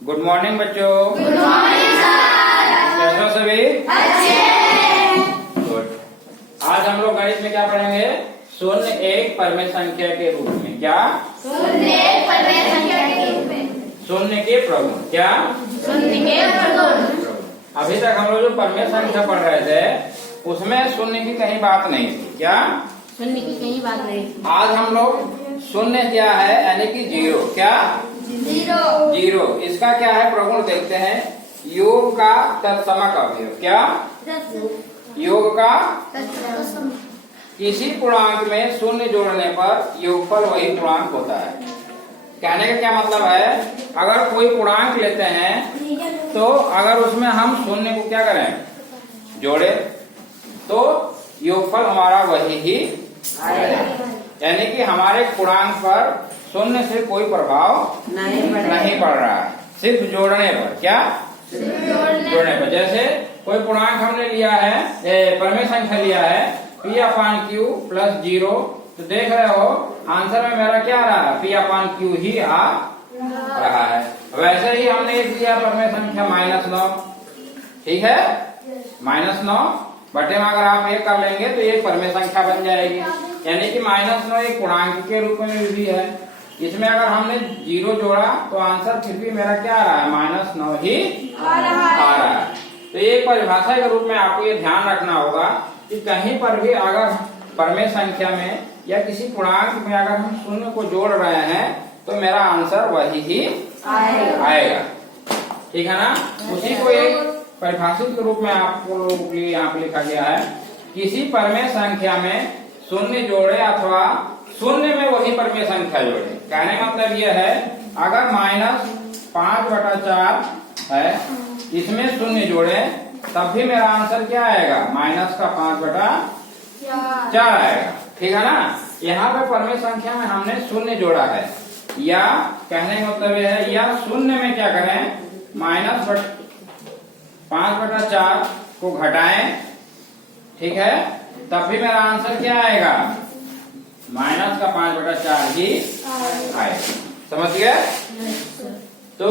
Good morning बच्चों। Good morning sir. कैसे हो सभी? अच्छे। गुड। आज हम लोग गणित में क्या पढ़ेंगे? शून्य एक परमेय संख्या के रूप में। क्या? शून्य एक परमेय संख्या के रूप में। शून्य के प्रगुण। क्या? शून्य के प्रगुण। अभी तक हम लोग जो परमेय संख्या पढ़ रहे थे उसमें शून्य की कहीं बात नहीं थी। क्या? शून्य की कहीं बात नहीं। आज हम लोग शून्य क्या है यानी कि जीरो। क्या? जीरो। जीरो इसका क्या है प्रगुण देखते हैं। योग का तत्समक अवयव। क्या? योग का किसी पूर्णांक में शून्य जोड़ने पर योगफल वही पूर्णांक होता है। कहने का क्या मतलब है, अगर कोई पूर्णांक लेते हैं तो अगर उसमें हम शून्य को क्या करें, जोड़े, तो योगफल हमारा वही ही आएगा। यानी कि हमारे पूर्णांक पर शून्य से कोई प्रभाव नहीं पड़ रहा है, सिर्फ जोड़ने पर। क्या? जोड़ने पर। जैसे कोई पूर्णांक हमने लिया है, परमेय संख्या लिया है P/Q प्लस 0, तो देख रहे हो आंसर में मेरा क्या आ रहा है, P/Q ही आ रहा है। वैसे ही हमने एक लिया परमेय संख्या -9, ठीक है, -9 बटे में अगर आप एक कर लेंगे तो ये परमेय संख्या बन जाएगी। यानी कि -9 एक पूर्णांक के रूप में भी है। इसमें अगर हमने 0 जोड़ा तो आंसर फिर भी मेरा क्या आ रहा है, -9 ही आ रहा है। तो एक परिभाषा के रूप में आपको ये ध्यान रखना होगा कि कहीं पर भी अगर परमेय संख्या में या किसी पूर्णांक में अगर हम शून्य को जोड़ रहे हैं तो मेरा आंसर वही ही आएगा। ठीक है ना? उसी को एक परिभाषित के रूप में आपको लोगों के लिए यहाँ पे लिखा गया है। किसी परमेय संख्या में शून्य जोड़े अथवा शून्य में वही परमेय संख्या जोड़े। कहने का मतलब यह है, अगर -5/4 है, इसमें शून्य जोड़े तब भी मेरा आंसर क्या आएगा, -5/4 आएगा। ठीक है ना? यहाँ पे परमेय संख्या में हमने शून्य जोड़ा है, या कहने का मतलब यह है, या शून्य में क्या करें, -5/4 को घटाएं, ठीक है, तब भी मेरा आंसर क्या आएगा, -5/4 ही आएगा। समझ गए? तो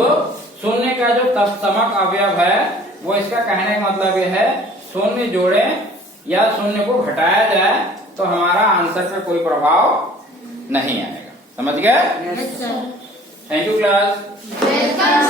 शून्य का जो तत्समक अवयव है वो इसका कहने का मतलब ये है, शून्य जोड़े या शून्य को घटाया जाए तो हमारा आंसर पे कोई प्रभाव नहीं आएगा। समझ गए? Yes sir. Thank you class. Welcome